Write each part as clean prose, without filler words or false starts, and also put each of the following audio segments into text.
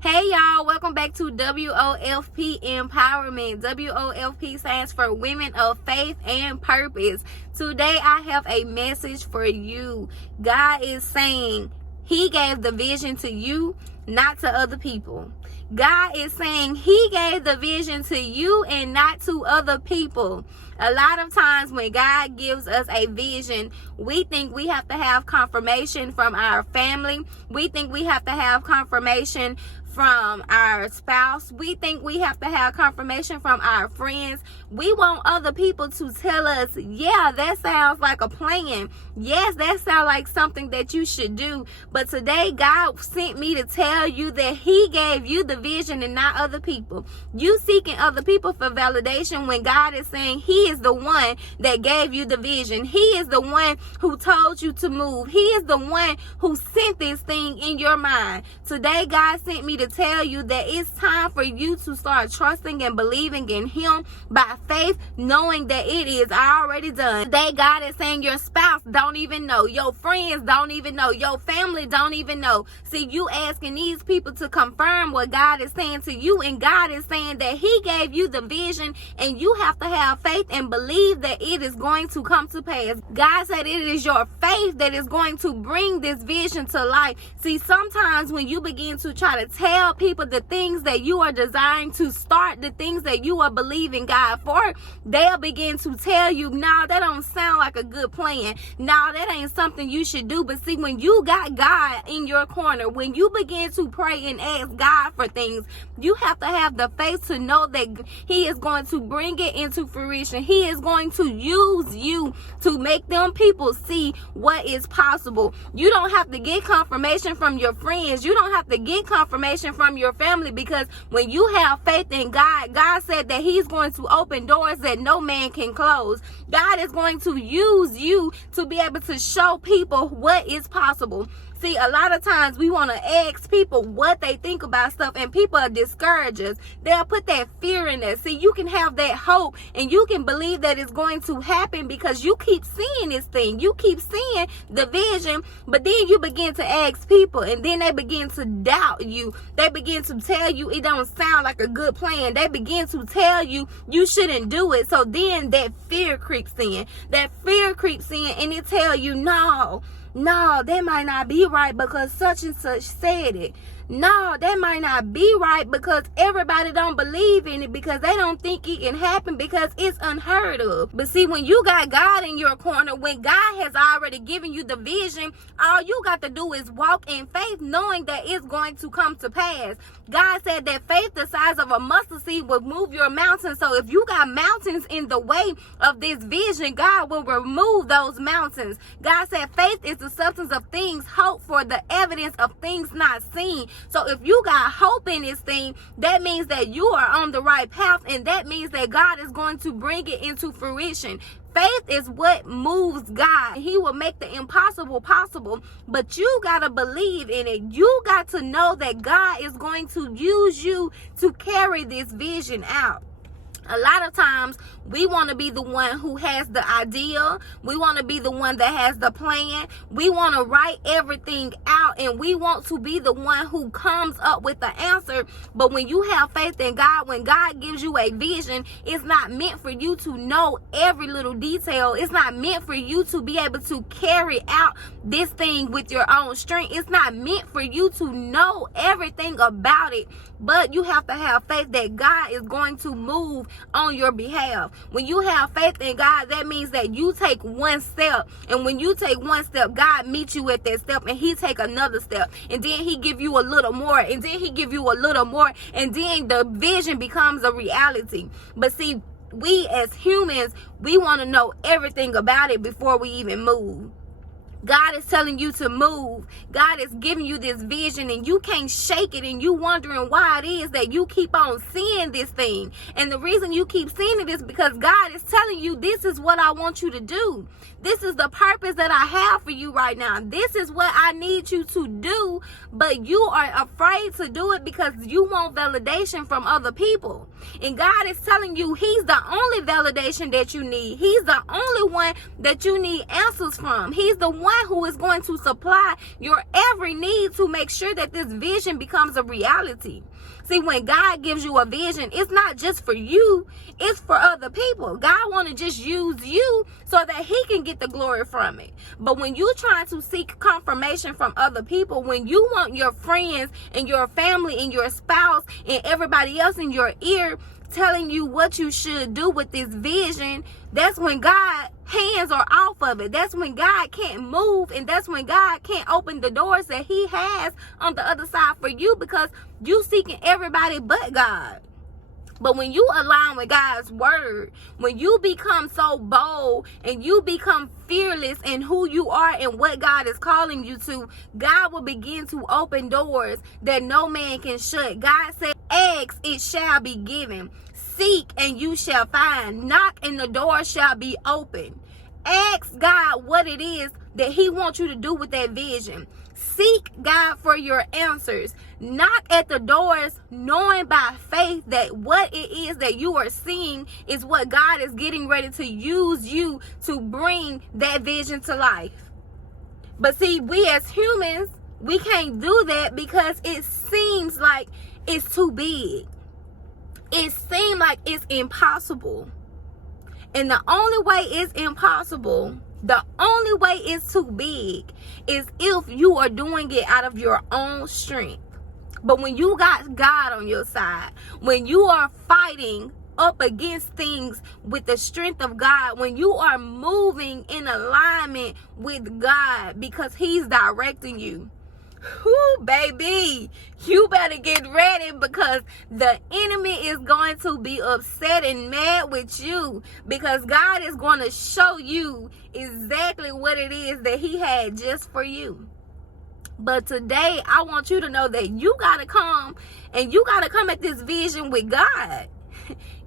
Hey y'all, welcome back to WOFP Empowerment. WOFP stands for Women of Faith and Purpose. Today I have a message for you. God is saying He gave the vision to you, not to other people. God is saying He gave the vision to you and not to other people. A lot of times when God gives us a vision, we think we have to have confirmation from our family. We think we have to have confirmation from our spouse. We think we have to have confirmation from our friends. We want other people to tell us, yeah, that sounds like a plan. Yes, that sounds like something that you should do. But today, God sent me to tell you that He gave you the vision and not other people. You seeking other people for validation when God is saying He is the one that gave you the vision. He is the one who told you to move. He is the one who sent this thing in your mind. Today, God sent me to tell you that it's time for you to start trusting and believing in Him by faith, knowing that it is already done. Today, God is saying your spouse don't even know, your friends don't even know, your family don't even know. See, you asking these people to confirm what God is saying to you, and God is saying that He gave you the vision, and you have to have faith and believe that it is going to come to pass. God said it is your faith that is going to bring this vision to life. See, sometimes when you begin to try to tell people the things that you are desiring to start, the things that you are believing God for, they'll begin to tell you, nah, that don't sound like a good plan. Nah, that ain't something you should do. But see, when you got God in your corner, when you begin to pray and ask God for things, you have to have the faith to know that He is going to bring it into fruition. He is going to use you to make them people see what is possible. You don't have to get confirmation from your friends. You don't have to get confirmation from your family, because when you have faith in God, God said that He's going to open doors that no man can close. God is going to use you to be able to show people what is possible. See, a lot of times we want to ask people what they think about stuff, and people are discouraged. They'll put that fear in there. See, you can have that hope and you can believe that it's going to happen because you keep seeing this thing. You keep seeing the vision, but then you begin to ask people, and then they begin to doubt you. They begin to tell you it don't sound like a good plan. They begin to tell you you shouldn't do it. So then that fear creeps in. That fear creeps in, and it tell you, no, that might not be right because such and such said it. No, that might not be right because everybody don't believe in it, because they don't think it can happen, because it's unheard of. But see, when you got God in your corner, when God has already given you the vision, all you got to do is walk in faith, knowing that it's going to come to pass. God said that faith the size of a mustard seed will move your mountains. So if you got mountains in the way of this vision, God will remove those mountains. God said faith is the substance of things hoped for, the evidence of things not seen. So if you got hope in this thing, that means that you are on the right path, and that means that God is going to bring it into fruition. Faith is what moves God. He will make the impossible possible, but you got to believe in it. You got to know that God is going to use you to carry this vision out. A lot of times we want to be the one who has the idea. We want to be the one that has the plan. We want to write everything out, and we want to be the one who comes up with the answer. But when you have faith in God, when God gives you a vision, it's not meant for you to know every little detail. It's not meant for you to be able to carry out this thing with your own strength. It's not meant for you to know everything about it. But you have to have faith that God is going to move on your behalf. When you have faith in God, that means that you take one step, and when you take one step, God meets you at that step, and He take another step, and then He give you a little more, and then He give you a little more, and then the vision becomes a reality. But see, we as humans, we want to know everything about it before we even move. God is telling you to move. God is giving you this vision, and you can't shake it, and you wondering why it is that you keep on seeing this thing. And the reason you keep seeing it is because God is telling you, this is what I want you to do. This is the purpose that I have for you right now. This is what I need you to do, but you are afraid to do it because you want validation from other people. And God is telling you He's the only validation that you need. He's the only one that you need answers from. He's the one one who is going to supply your every need to make sure that this vision becomes a reality. See, when God gives you a vision, it's not just for you, it's for other people. God want to just use you so that he can get the glory from it. But when you're trying to seek confirmation from other people, when you want your friends and your family and your spouse and everybody else in your ear telling you what you should do with this vision, that's when God's hands are off of it. That's when God can't move, and that's when God can't open the doors that he has on the other side for you, because you seeking everybody but God. But when you align with God's word, when you become so bold and you become fearless in who you are and what God is calling you to, God will begin to open doors that no man can shut. God said, ask, it shall be given. Seek, and you shall find. Knock, and the door shall be open. Ask God what it is that he wants you to do with that vision. Seek God for your answers. Knock at the doors, knowing by faith that what it is that you are seeing is what God is getting ready to use you to bring that vision to life. But see, we as humans, we can't do that because it seems like it's too big. It seems like it's impossible. And the only way it's impossible, the only way it's too big, is if you are doing it out of your own strength. But when you got God on your side, when you are fighting up against things with the strength of God, when you are moving in alignment with God because he's directing you, whoo, baby, you better get ready, because the enemy is going to be upset and mad with you, because God is going to show you exactly what it is that he had just for you. But today, I want you to know that you got to come, and you got to come at this vision with God.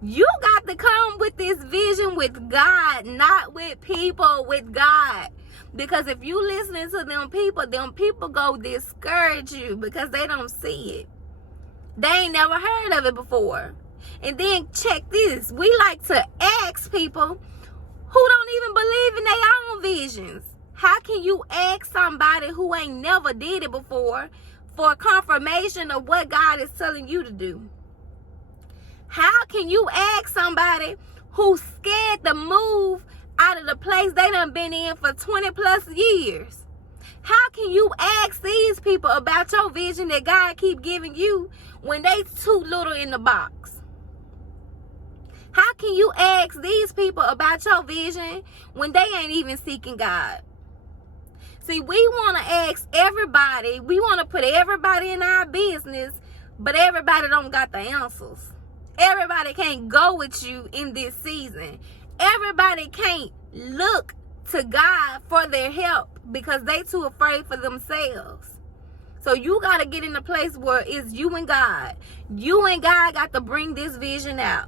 You got to come with this vision with God, not with people, with God. Because if you listening to them people go discourage you because they don't see it. They ain't never heard of it before. And then check this. We like to ask people who don't even believe in their own visions. How can you ask somebody who ain't never did it before for confirmation of what God is telling you to do? How can you ask somebody who's scared to move out of the place they done been in for 20 plus years? How can you ask these people about your vision that God keep giving you when they too little in the box? How can you ask these people about your vision when they ain't even seeking God? See, we want to ask everybody. We want to put everybody in our business, but everybody don't got the answers. Everybody can't go with you in this season. Everybody can't look to God for their help because they too afraid for themselves. So you got to get in a place where it's you and God. You and God got to bring this vision out.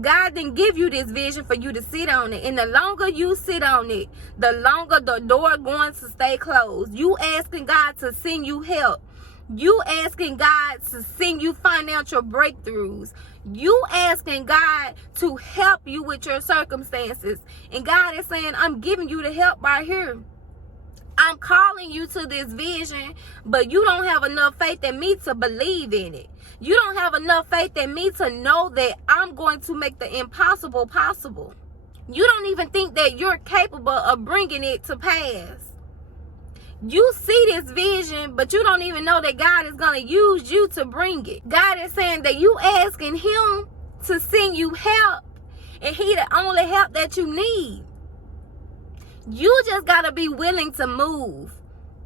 God didn't give you this vision for you to sit on it. And the longer you sit on it, the longer the door going to stay closed. You asking God to send you help. You asking God to send you financial breakthroughs. You asking God to help you with your circumstances. And God is saying, I'm giving you the help right here. I'm calling you to this vision, but you don't have enough faith in me to believe in it. You don't have enough faith in me to know that I'm going to make the impossible possible. You don't even think that you're capable of bringing it to pass. You see this vision, but you don't even know that God is going to use you to bring it. God is saying that you asking him to send you help, and he the only help that you need. You just got to be willing to move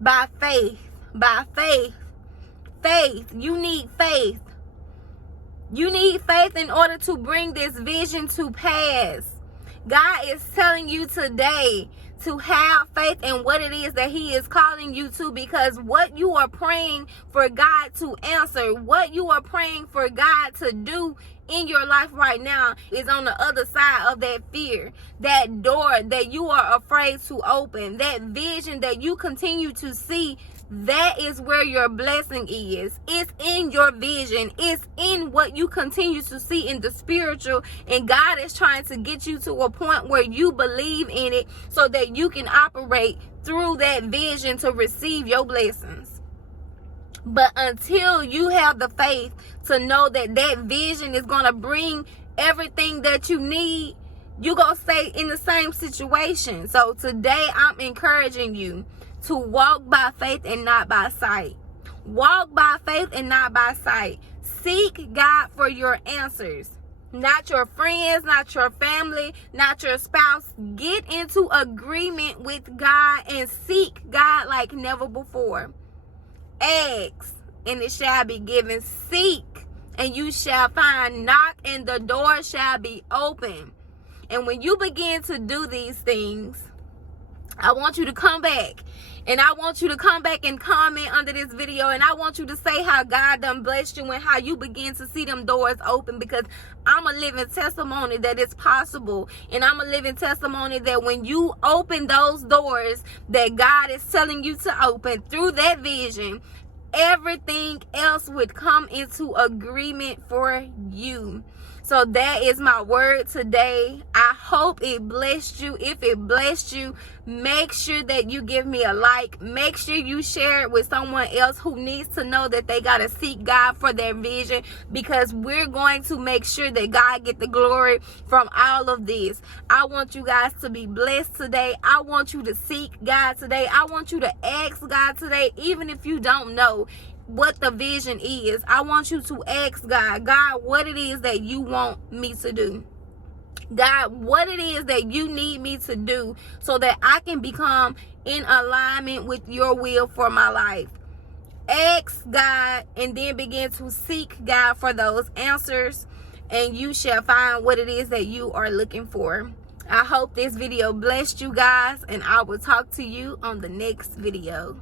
by faith. By faith. Faith. You need faith. You need faith in order to bring this vision to pass. God is telling you today to have faith in what it is that he is calling you to, because what you are praying for God to answer, what you are praying for God to do in your life right now is on the other side of that fear, that door that you are afraid to open, that vision that you continue to see that is where your blessing is. It's in your vision. It's in what you continue to see in the spiritual. And God is trying to get you to a point where you believe in it so that you can operate through that vision to receive your blessings. But until you have the faith to know that that vision is going to bring everything that you need, you're going to stay in the same situation. So today I'm encouraging you to walk by faith and not by sight. Walk by faith and not by sight. Seek God for your answers. Not your friends, not your family, not your spouse. Get into agreement with God and seek God like never before. Ask, and it shall be given. Seek, and you shall find. Knock, and the door shall be open. And when you begin to do these things, I want you to come back. And I want you to come back and comment under this video. And I want you to say how God done blessed you and how you begin to see them doors open. Because I'm a living testimony that it's possible. And I'm a living testimony that when you open those doors that God is telling you to open through that vision, everything else would come into agreement for you. So that is my word today. I hope it blessed you. If it blessed you, make sure that you give me a like. Make sure you share it with someone else who needs to know that they got to seek God for their vision, because we're going to make sure that God get the glory from all of this. I want you guys to be blessed today. I want you to seek God today. I want you to ask God today, even if you don't know what the vision is. I want you to ask God, God, what it is that you want me to do. God, what it is that you need me to do so that I can become in alignment with your will for my life. Ask God and then begin to seek God for those answers, and you shall find what it is that you are looking for. I hope this video blessed you guys, and I will talk to you on the next video.